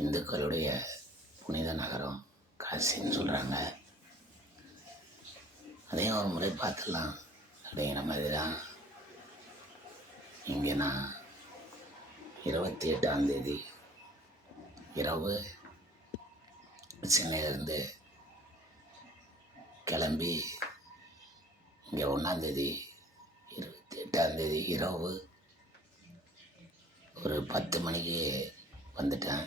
இந்துக்களுடைய புனித நகரம் காசின்னு சொல்கிறாங்க. அதையும் ஒரு முறை பார்த்துடலாம் அப்படிங்கிற மாதிரி தான் இங்கே நான் 28ஆம் இரவு சென்னையிலேருந்து கிளம்பி இங்கே 28ஆம் இரவு ஒரு 10 மணிக்கு வந்துட்டேன்.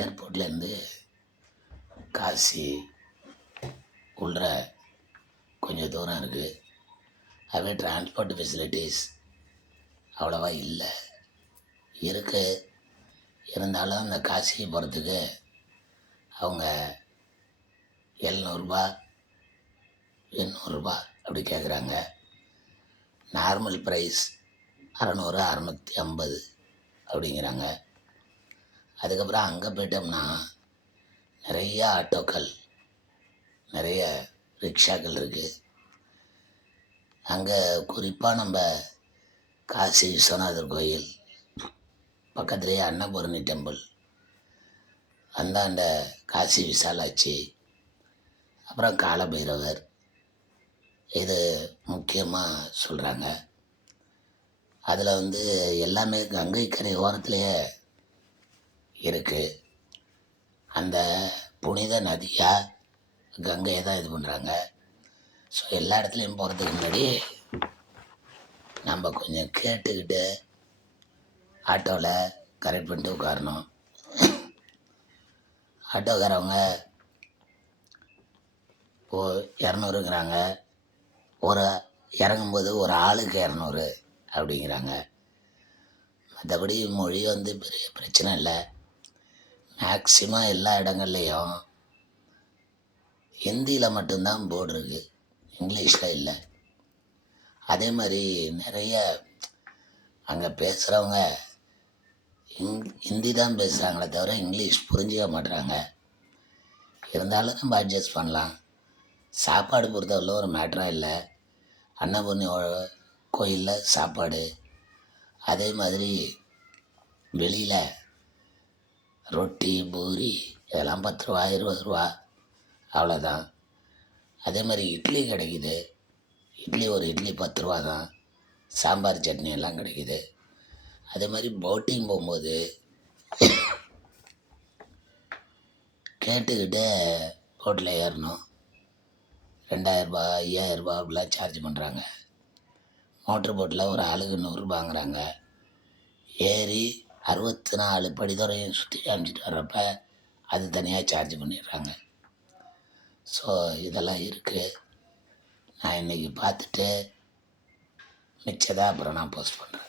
ஏர்போர்ட்லேருந்து காசி உள்ள கொஞ்சம் தூரம் இருக்குது. அதுவே டிரான்ஸ்போர்ட் ஃபெசிலிட்டிஸ் அவ்வளோவா இல்லை, இருக்குது. இருந்தாலும் அந்த காசிக்கு போகிறதுக்கு அவங்க 700 800 அப்படி கேட்குறாங்க. நார்மல் ப்ரைஸ் 600 650 அப்படிங்கிறாங்க. அதுக்கப்புறம் அங்கே போயிட்டோம்னா நிறைய ஆட்டோக்கள், நிறைய ரிக்ஷாக்கள் இருக்குது. அங்கே குறிப்பாக நம்ம காசி விஸ்வநாதர் கோயில் பக்கத்துலேயே அன்னபூரணி டெம்பிள், அந்தாண்ட காசி விசாலாட்சி, அப்புறம் காலபைரவர், இது முக்கியமாக சொல்கிறாங்க. அதில் எல்லாமே கங்கை கரை ஓரத்துலேயே இருக்குது. அந்த புனித நதியாக கங்கையை தான் இது பண்ணுறாங்க. ஸோ எல்லா இடத்துலையும் போகிறதுக்கு முன்னாடி நம்ம கொஞ்சம் கேட்டுக்கிட்டு ஆட்டோவில் கரெக்ட் பண்ணிட்டு உட்காரணும். ஆட்டோக்காரவங்க 200ங்கிறாங்க, ஒரு இறங்கும்போது ஒரு ஆளுக்கு 200 அப்படிங்கிறாங்க. மற்றபடி மொழி பெரிய பிரச்சனை இல்லை. மேக்சிமம் எல்லா இடங்கள்லேயும் ஹிந்தியில் மட்டும்தான் போர்டு இருக்குது, இங்கிலீஷில் இல்லை. அதே மாதிரி நிறைய அங்கே பேசுகிறவங்க ஹிந்தி தான் பேசுகிறாங்களே தவிர இங்கிலீஷ் புரிஞ்சிக்க மாட்டுறாங்க. இருந்தாலும் நம்ம அட்ஜஸ்ட் பண்ணலாம். சாப்பாடு பொறுத்தவரை ஒரு மேட்டராக இல்லை. அன்னபூர்ணி கோயிலில் சாப்பாடு, அதே மாதிரி வெளியில் ரொட்டி பூரி இதெல்லாம் 10 ரூபா 20 ரூபா அவ்வளோதான். அதே மாதிரி இட்லி கிடைக்குது. இட்லி ஒரு இட்லி 10 ரூபா தான். சாம்பார் சட்னி எல்லாம் கிடைக்குது. அதே மாதிரி போட்டிங் போகும்போது கேட்டுக்கிட்டு போட்டில் ஏறணும். 2000 ரூபா 5000 ரூபா அப்படிலாம் சார்ஜ் பண்ணுறாங்க. மோட்ரு போட்டில் ஒரு ஆளுக்கு 100 ரூபாங்கிறாங்க. ஏறி 64 படித்துறையும் சுற்றி காமிச்சிட்டு வர்றப்ப அது தனியாக சார்ஜ் பண்ணிடுறாங்க. ஸோ இதெல்லாம் இருக்குது. நான் இன்றைக்கி பார்த்துட்டு மிச்சதாக அப்புறம் நான் போஸ்ட் பண்ணுறேன்.